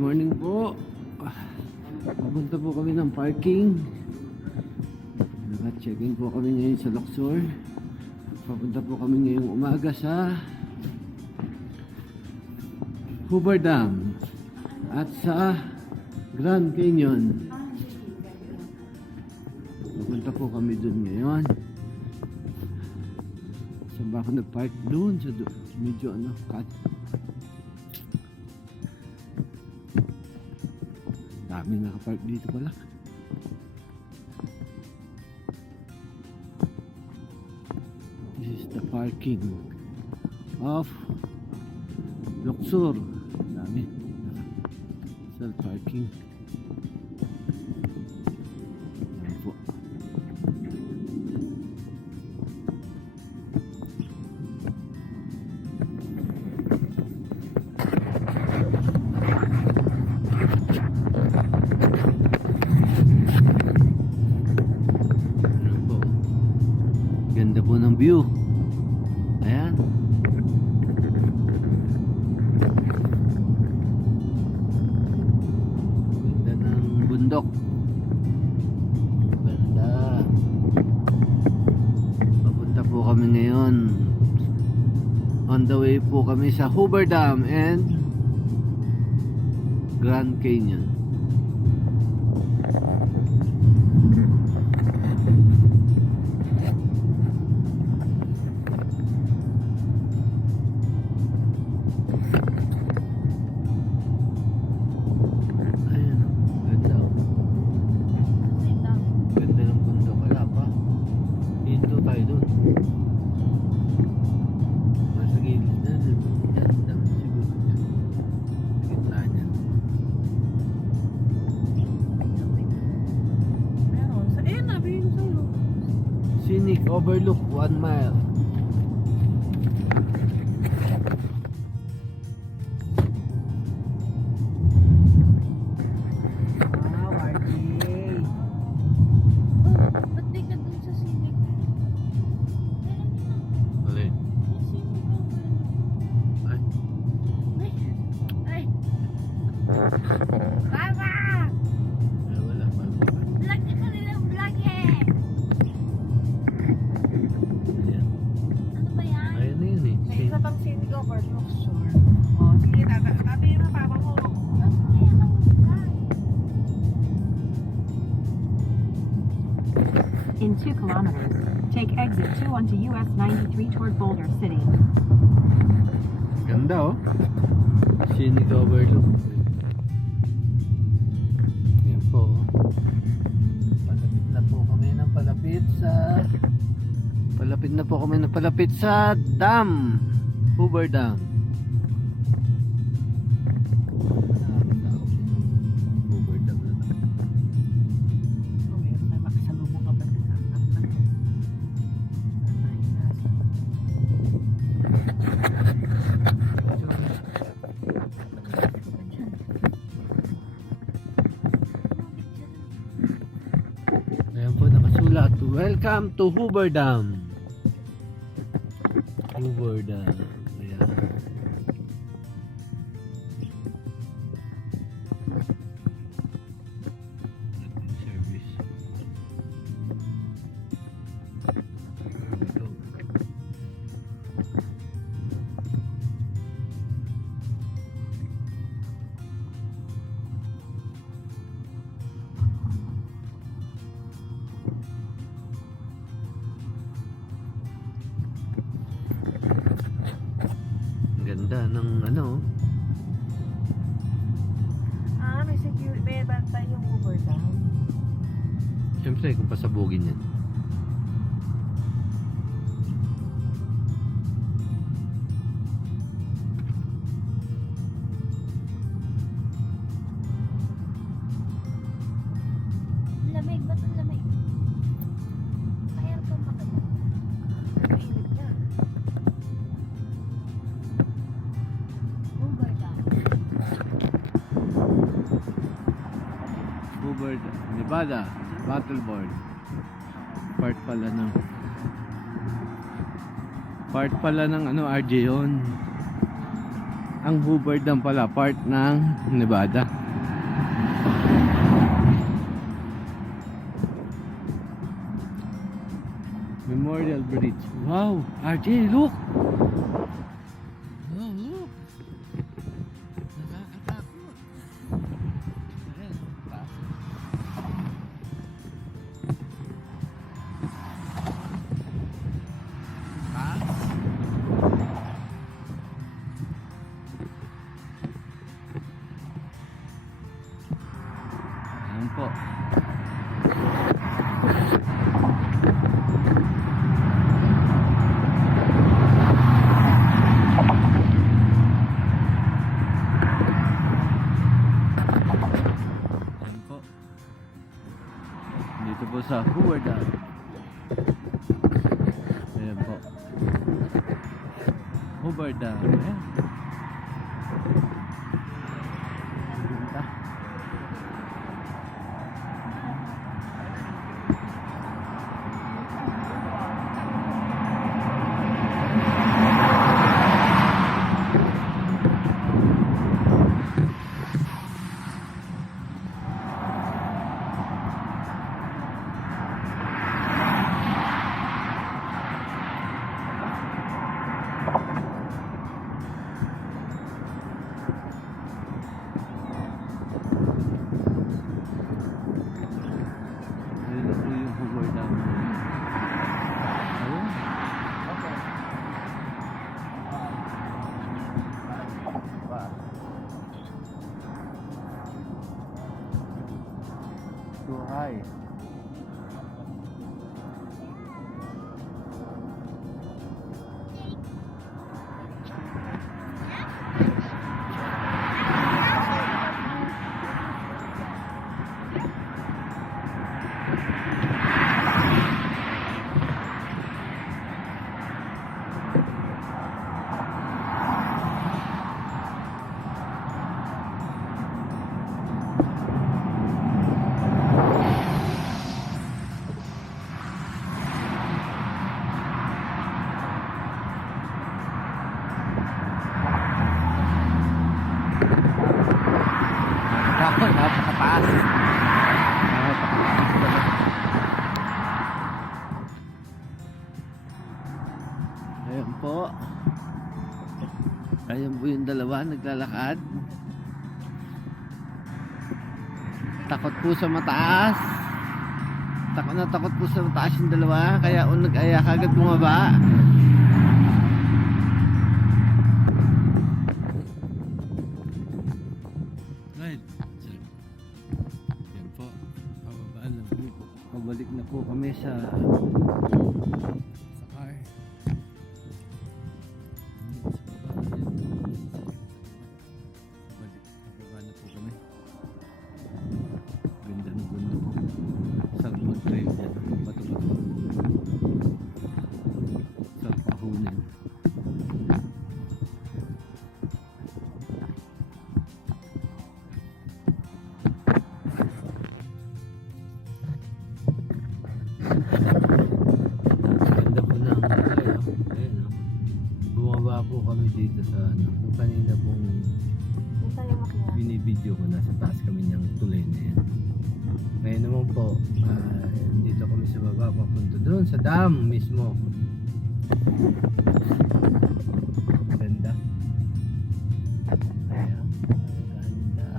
morning po. Papunta po kami ng parking. Naka-check-in po kami ngayon sa Luxor. Papunta po kami ngayong umaga sa Hoover Dam at sa Grand Canyon. Papunta po kami dun ngayon. Saan ba ako nag-park? Doon sa medyo daming nakapark dito pala. This is the parking of Luxor. Dami. Self parking. Ayan po. Ganda po ng view. Ayan. Ganda ng bundok. Ganda. Papunta po kami ngayon. On the way po kami sa Hoover Dam and Grand Canyon. Scenic overlook 1 mile. Ba't di ka dun sa scenic? Alin? Ay. Ay! Baba! Ay, wala. Vlog ka nilang vlog eh! Ayan. Ano ba yan? Ayan na yun eh. May isa pang scenic overlook, sure. O, sige, tabi yung papa mo. Ano kaya ang vlog? In 2 kilometers, take exit 2 onto US 93 toward Boulder City. Ganda oh. Scenic overlook. Ayan po. Palapit na po kami ng palapit sa dam. Hoover Dam. Hoover Dam na to. O, mayroon na makasalubong ka ba dun? Ayan po nakasulat. Welcome to Hoover Dam. Hoover Dam. Ayan. Service. Go. Ganda ng ano. May security, may bantay yung Hoover Dam. Siyempre kung pasabugin yan. Lamig, ba't ang lamig? Aircon ba kayo? Mainit na. Hoover Dam. Hoover Dam, Nevada, Battleboard. Part pala ng ano, RJ yun. Ang Hoover Dam pala, part ng Nevada. Memorial Bridge. Wow, RJ, look! Wow, look! Nakakatakot. Ayan, taas. Taas. Ayan po. Ayan po. Dito po sa Hoover Dam. Ayan po. Hoover Dam. Ayan. Ganda. Ayun na po yung Hoover Dam. Ayun. Too high. Napakataas. Ayan po. Ayan po yung dalawa naglalakad. Takot po sa mataas. Takot na takot po sa mataas yung dalawa. Kaya nag-aya kagad bumaba. Right. Yan po. Pababaan lang po. Pabalik na po kami sa car. Balik. Pababa na po kami. Ganda ng bundok. Sarap mag-drive dyan. Bato-bato. Sarap pahunin. Ganda po ng kulay, no? Ayun, no? Bumaba po kami dito sa ano. Yung kanina pong Doon tayo makuha. binibideo ko, nasa taas kami ng tulay na yan. Ngayon naman po, dito kami sa baba, papunta doon sa dam mismo. Ganda. Ayan. Ganda.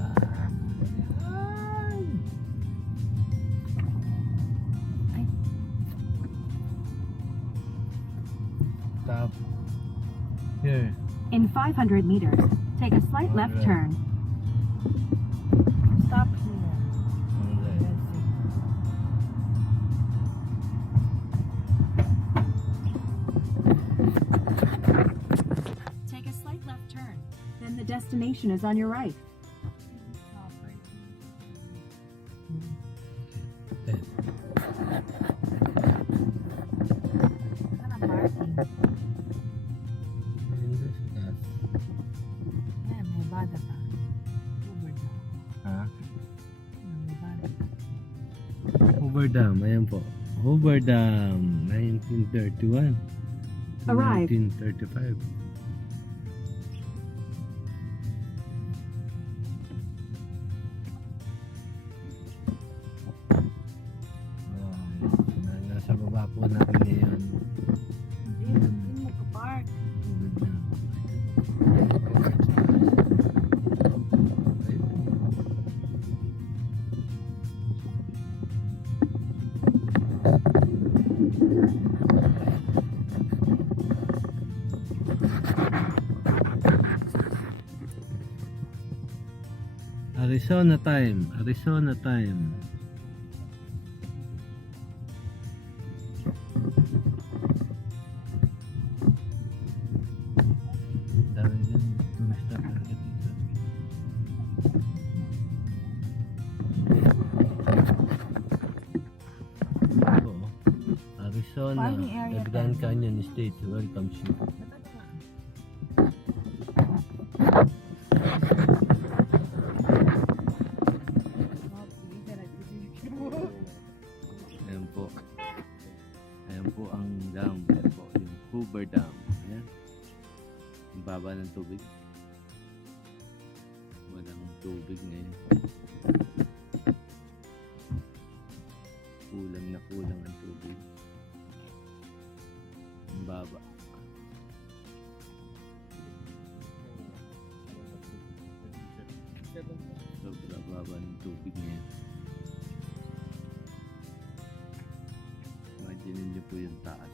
Ayan. Ay. Stop. Here. In 500 meters, take a slight left turn. Stop here. Alright. Let's see. Take a slight left turn. Then the destination is on your right. Saan ang parking? Ayan, may bada pa. Hoover Dam. Ha? Ayan, may bada. Hoover Dam, ayan po. Hoover Dam, 1931. Arrive. 1935. baba po namin ngayon. Hindi, magka-park. Tubig na. Arizona time, Arizona time. Dami din turista talaga dito. Oo. Arizona, Parking area the Grand Canyon State welcomes you. Ayan po. Ayan po ang dam. Ayan po yung Hoover Dam. Ayan. Ang baba ng tubig. Walang tubig ngayon. Kulang na kulang ang tubig. Ang baba. Sobrang baba ng tubig ngayon. Imagine niyo po yung taas.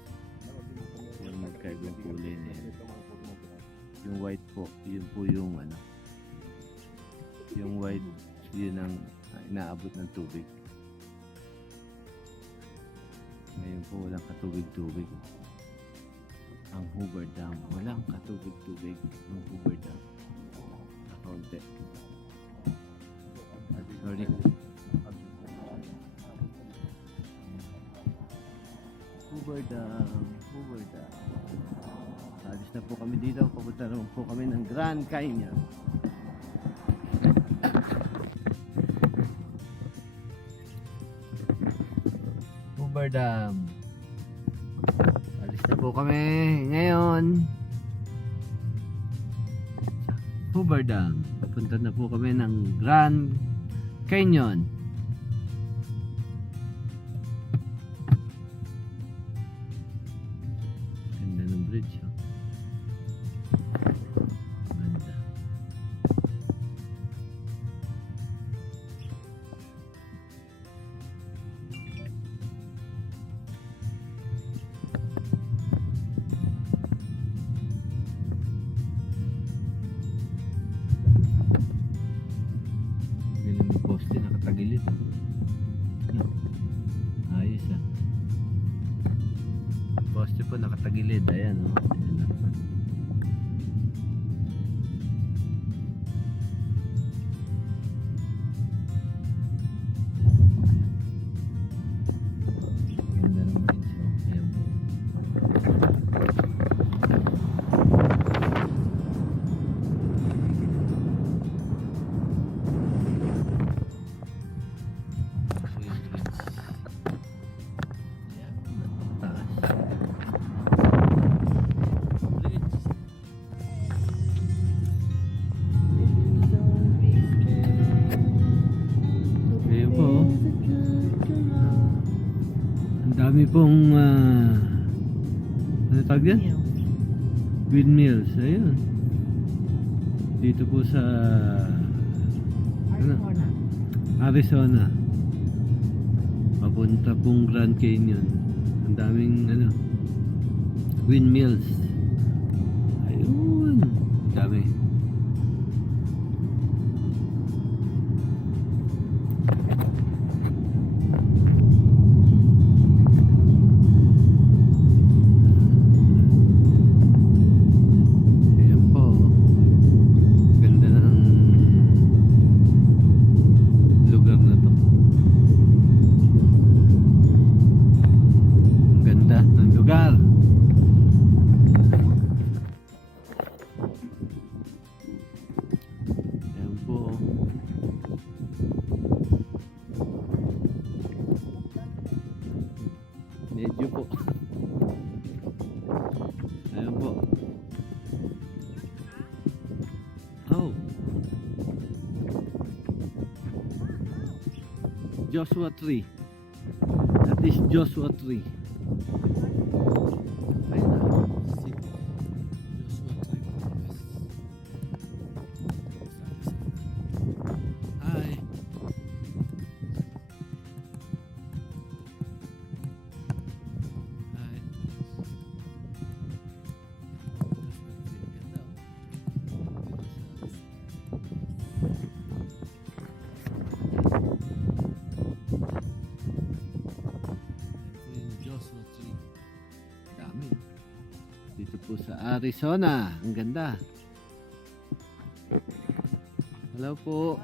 Yung magkaibang kulay na yan. Yung white po, yun po yung ano. Yung white, yun ang inaabot ng tubig. Ngayon po walang katubig-tubig. Ang Hoover Dam, walang katubig-tubig. Ang Hoover Dam. Nakaunti. Sorry. Hoover Dam, Hoover Dam. Alis na po kami dito. Papunta naman po kami ng Grand Canyon. Hoover Dam. Alis na po kami ngayon. Hoover Dam. Papunta na po kami ng Grand Canyon. Ganda ng bridge, oh. Ganda. Galing ng poste, nakatagilid. Ayos, ah. Ang poste po nakatagilid. Ayan, oh. Ayan, oh. Ganda ng bridge, oh. Ayan po. So, yung bridge. Ayan, taas. Bridge. Ayan po, oh. Ang dami pong ano tawag yan? Windmills. Ayun. Dito po sa Arizona. Arizona. Papunta pong Grand Canyon. Ang daming windmills. Ayun. Ang dami. Ayan po. Ganda ng lugar na to. Ang ganda ng lugar. Ayan po. Medyo po. Ayan po. Oh. Joshua tree. That is Joshua tree. Ayun na. Si Joshua Tree Forest. Hi. Hi. Ganda, oh. Ito yung Joshua Tree. Dami. Dito po sa Arizona. Ang ganda. Hello po.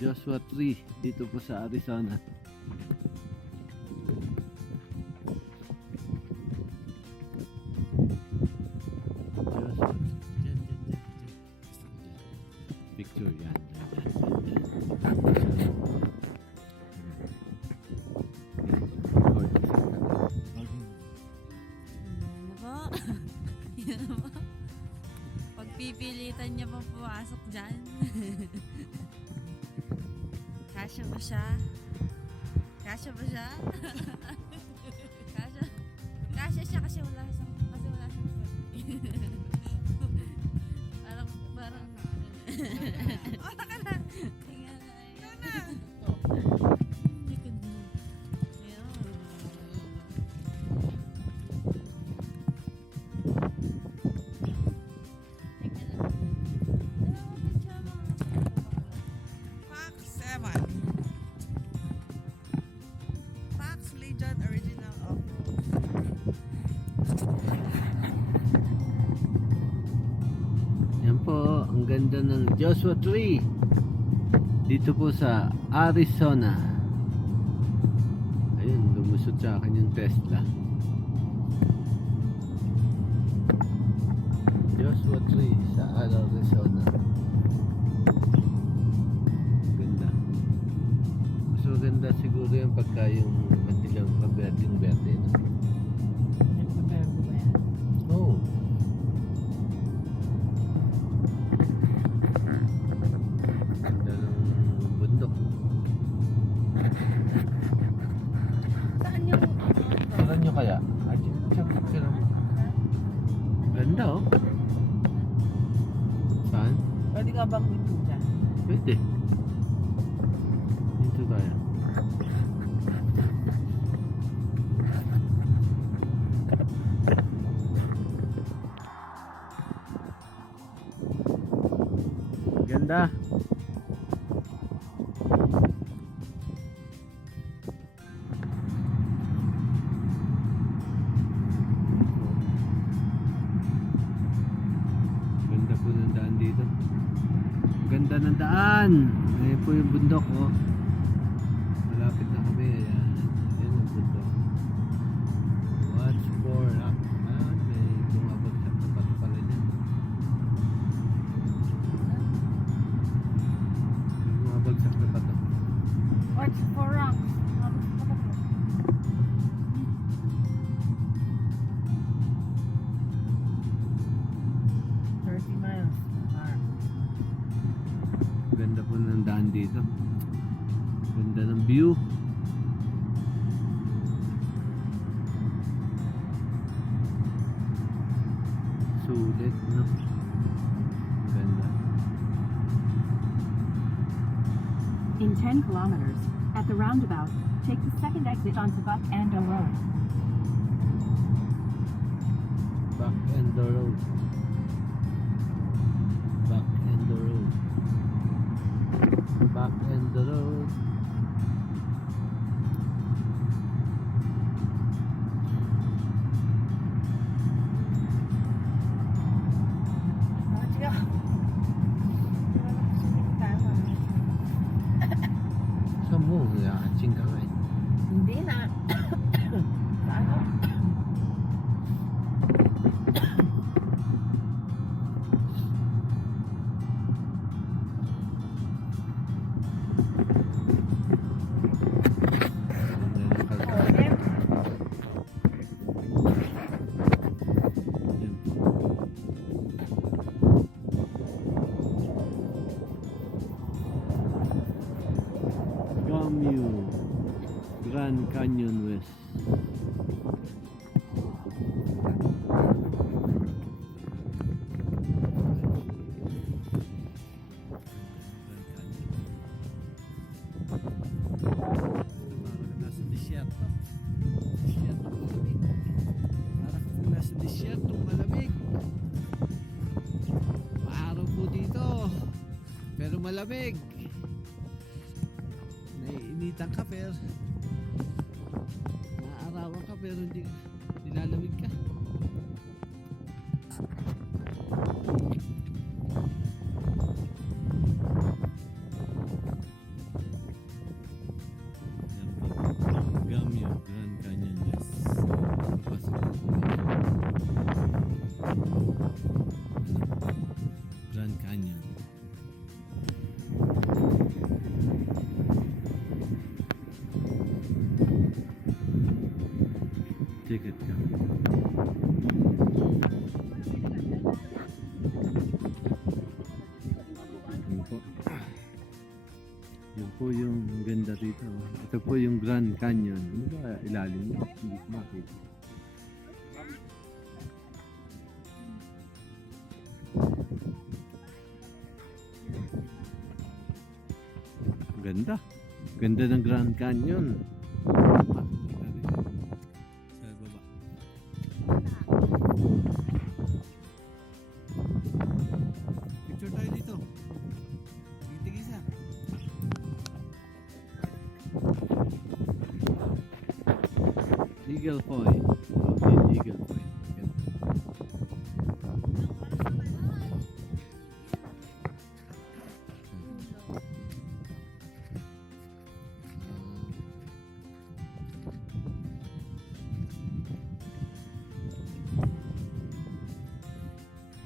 Joshua Tree. Dito po sa Arizona. Joshua. Dyan, dyan, dyan, dyan. Picture yan. Dyan, dyan, dyan. Ano po? Yan po. Pagpipilitan niya pa pumasok dyan. Kasya ba siya? Kasya ba siya? Kasya? Kasya siya kasi wala siyang parang oh, taka na. Tingnan na. Likod mo. Ayan. Fox 7. Fox Legion Original Off-Road. Yan po, ang ganda ng Joshua Tree. Dito po sa Arizona. Ayun, lumusot sa akin yung Tesla. Joshua Tree sa Arizona. Ganda. Mas maganda siguro yung pagka yung matilang paberding-berde. Nagpaperde ba yan? Oo. Ganda ng bundok. Saan yung Tingnan nyo kaya? Picture mo. Ganda oh. Saan? Pwede ka bang dito dyan? Pwede. Dito kaya. Ganda. Ganda po ng daan dito. Ganda ng daan. Ayan po yung bundok oh. Malapit na kami. Ayan. Ayan ang bundok. Watch for up. May bumabagsak na bato pala dyan. May bumabagsak na bato. Watch for rocks. 30 miles. Ganda po ng daan dito. Ganda ng view. Sulit, no? Ganda. In 10 kilometers, at the roundabout, take the second exit onto Buck Ando Road. Back end the road. Back end the road. Back end the road. Sige. Saan mo? Yakaching ka nga eh. Hindi na. Sa ano? Grand Canyon West. Nasa disyerto. Disyerto malamig. Parang kung nasa disyerto malamig. Maaraw po dito. Pero malamig. Naiinitan ka pero naaarawan ka pero hindi nilalamig ka. Gamyo, Grand Canyon West. Papasok ako Grand Canyon. Ticket ka. Yun po. Yun po yung ganda dito. Ito po yung Grand Canyon. Ano ba ilalim niya? Hindi ko makita. Ganda. Ganda ng Grand Canyon. Sa baba. Picture tayo dito. Tigisa. Eagle Point. Okay, Eagle Point.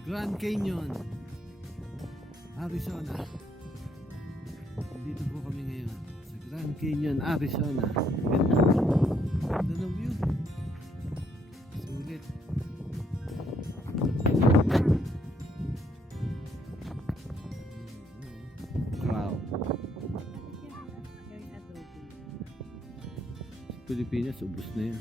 Grand Canyon, Arizona. Dito po kami ngayon sa Grand Canyon, Arizona. Ganda. Ganda ng view. Sulit. Wow. Sa Pilipinas, ubos na yan.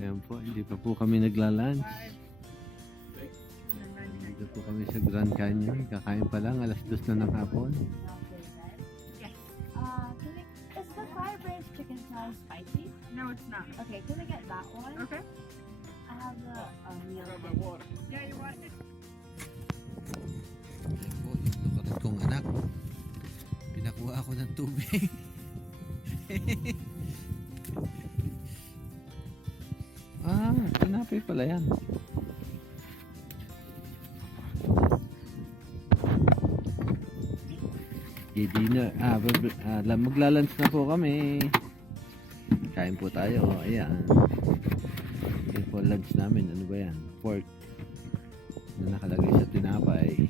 Ayan po, hindi pa po kami nagla-lunch. Dito po kami sa Grand Canyon. Kakain pa lang, alas 2 na ng hapon. Is the fire-braised chicken salad spicy? No, it's not. Okay, can we get that one? Okay. I have a meal. Yeah, you want it? Ayan po, yung lukarat kong anak. Pinakuha ako ng tubig. Tinapay pala yan. Dinner. Maglalunch na po kami. Kain po tayo. Ayan. Yan po lunch namin. Ano ba yan? Pork na nakalagay sa tinapay.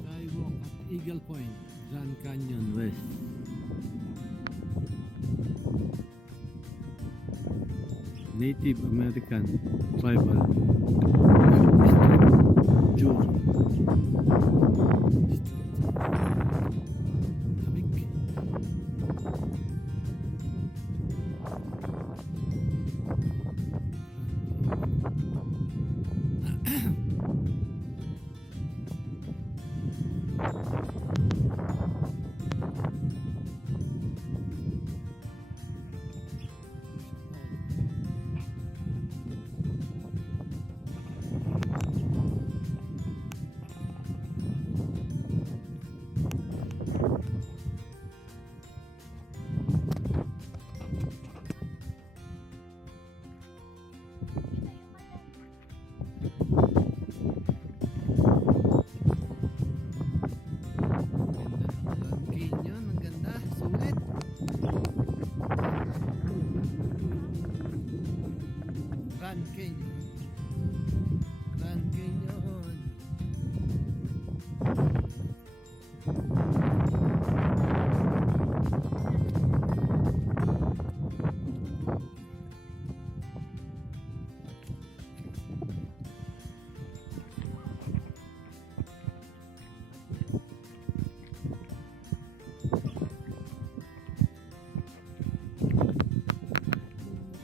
Skywalk at Eagle Point, Grand Canyon West. Native American tribal Jew. Lamig.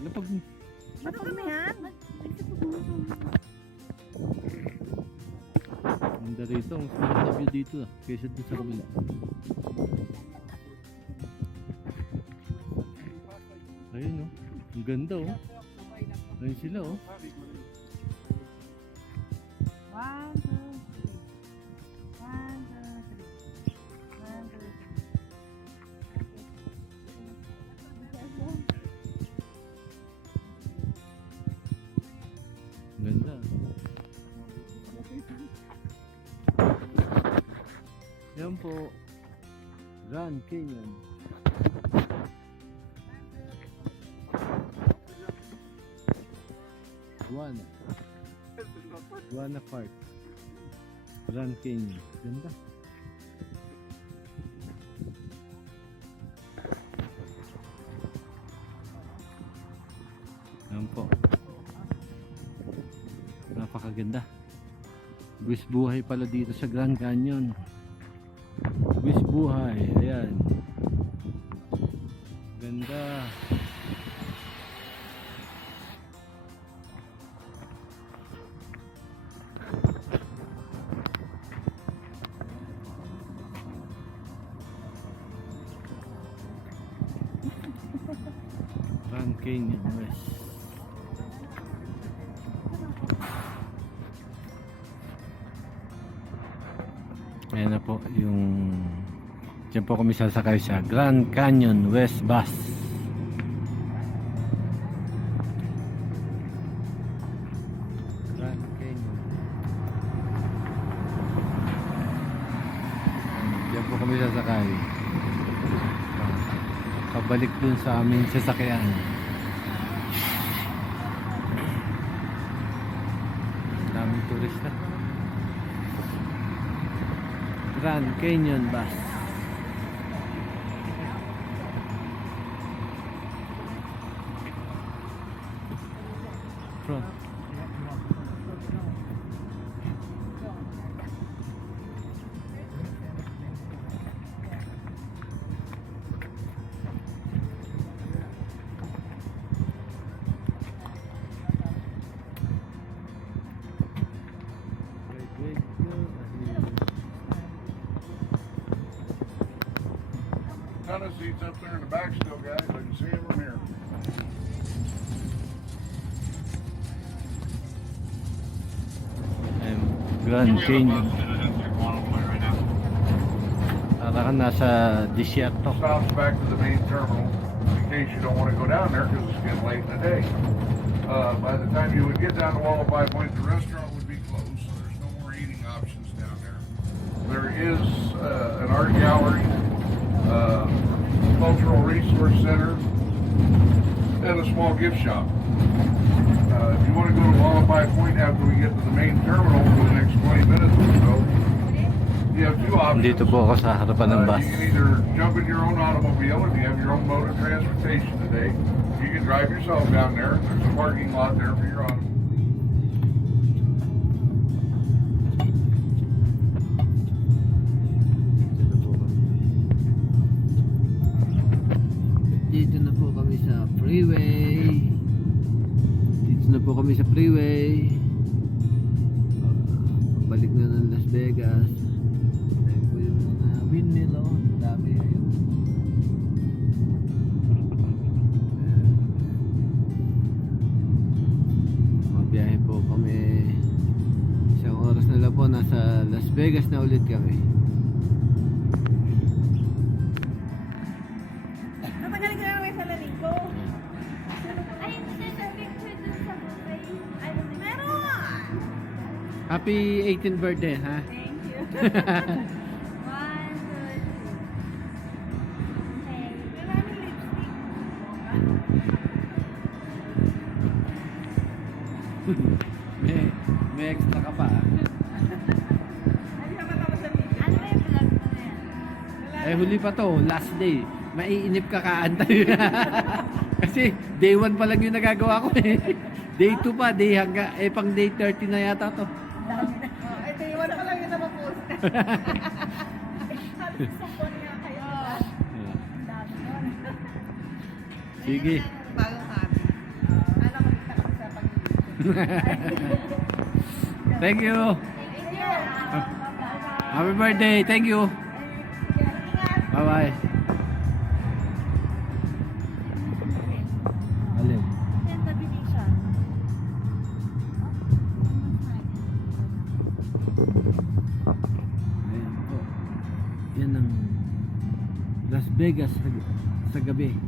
Lapag. Matagamihan? Ganda rito. Mas maganda view dito kaysa dito sa kabila. Ayun oh. Ang ganda oh. Ayun sila oh. 1, 2, 3. 1, 2, 3. 1, 2, 3. Ganda. Yan po. Grand Canyon. Guana Park. Grand Canyon. Ganda. Yan po. Napakaganda. Buwis buhay pala dito sa Grand Canyon. Buwis buhay. Ayan. Ganda. Grand Canyon West. Ayan na po yung dyan po kami sasakay sa Grand Canyon West Bus. Grand Canyon. Dyan po kami sasakay. Pabalik dun sa aming sasakyan. Daming turista. Grand Canyon Bus. Front. Ton of seats up there in the back still, guys. I can see them from here. And Grand Canyon. Para ka nasa disyerto. Stops back to the main terminal in case you don't want to go down there because it's getting late in the day. By the time you would get down to Wallaby Point, the restaurant would be closed, so there's no more eating options down there. There is an art gallery, cultural resource center, and a small gift shop. If you want to go to Wallaby Point after we get to the main terminal for the next 20 minutes or so, you have two options. Dito po ako sa harapan ng bus. You can either jump in your own automobile if you have your own mode of transportation today. You can drive yourself down there. There's a parking lot there for your automobile. Dito na po kami sa freeway. Dito na po kami sa freeway. Pabalik na ng Las Vegas. Ayun po yung mga windmill oh. Ang dami ayun. Mabiyahe po kami. Isang oras na lang po. Nasa Las Vegas na ulit kami. Natanggalin ka na naman sa laling ko. Ay, hindi na picture dun sa buffet. Ay, meron! Happy 18th birthday, ha? Thank you. 1, 2, 3. Okay. Maraming lipstick. may extra ka pa, ha? Hindi ka matapos sa video. Ano ba yung vlog mo na yan? Eh, huli pa to, last day. Maiinip ka kaantay. Kasi day 1 pa lang yung nagagawa ko eh. Day 2 pa, day hangga, eh pang day 30 na yata to. Ito yung wala pa lang yun na ma-post. Halos sa phone nga kayo. Sige. Bagong copy. Thank you. Thank you. Happy birthday. Thank you. Bye-bye. Alin? Yan, nabili siya. Ayan po. Yan ang Las Vegas sa gabi.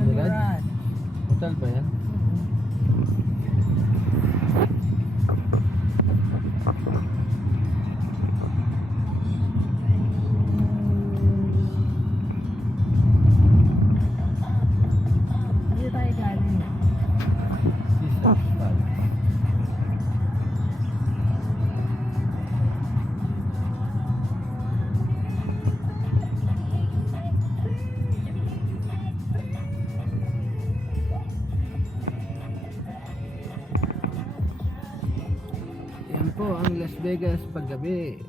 Mirage. Hotel ba yan? Dito tayo galing. Caesar style. Yan po ang Las Vegas paggabi.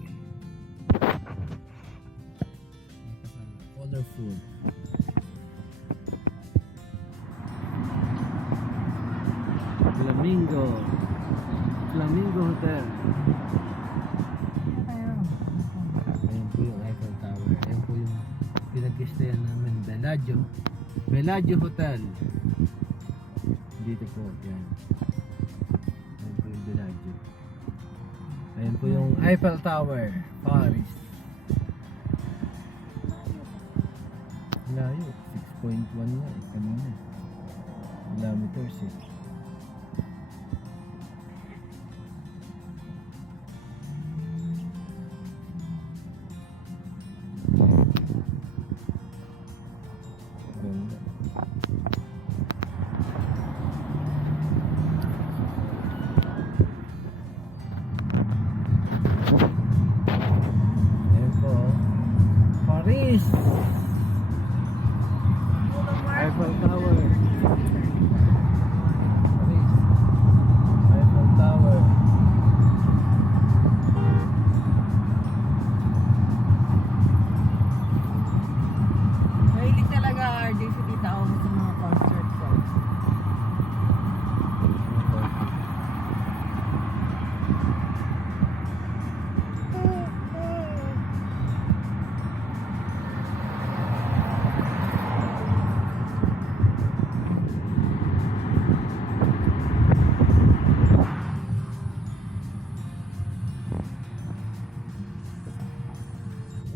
Colorful. Flamingo. Flamingo Hotel. Ayan po yung Eiffel Tower. Ayan po yung pinag-stayan namin. Bellagio Hotel. Dito po. Ayan. Ayan po yung Bellagio. Ayan po yung Eiffel Tower. Paris. Layo. 6.1 nga eh. Kanina. Kilometers eh. Ganda. Ayan po. Paris! Eiffel Tower. Paris. Eiffel Tower. Mahilig talaga RJ si Tita Omo sa mga concert ko.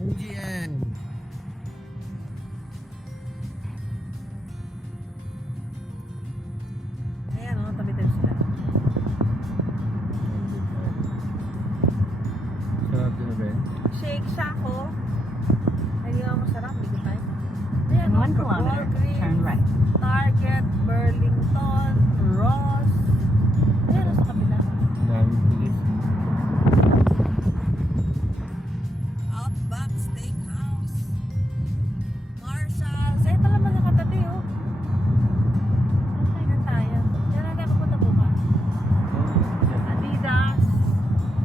MGN. Ayan o, tabi-tabi sila. Sarap din na ba yun? Shake Shack o. Hindi nga masarap, hindi tayo. In 1 kilometer, turn right. Target, Burlington, Ross. Ayan o sa kabila. Daming pulis. Outback Steakhouse. Marshall's. Ayan pala mga katabi o. Okay na tayo. Yan na tayo pupunta bukas. Adidas.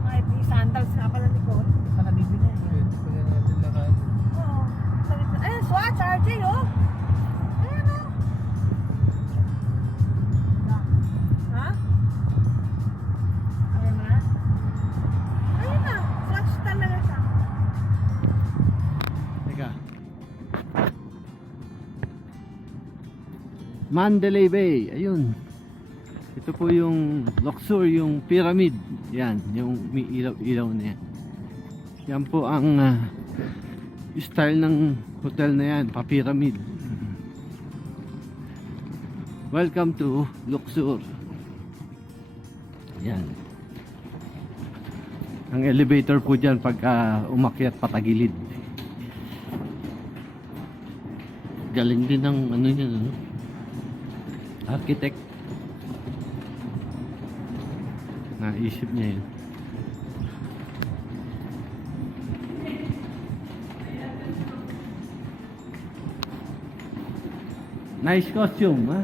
Kahit may sandals nga pala ni Cole. Hindi pa nabibili. Pwede pa yan natin lakad. Oo. Ayan, Swatch, RJ o. Ayan o. Ha? Ayan na? Ayan na. Swatch talaga siya. Teka. Mandalay Bay. Ayun. Ito po yung Luxor, yung pyramid. Yan, yung may ilaw-ilaw na yan. Yan po ang style ng hotel na yan, pa-pyramid. Welcome to Luxor. Yan. Ang elevator po dyan pagka umakyat patagilid. Galing din ng ano yan, ano? Architect. Naisip niya yun. Nice costume, ha?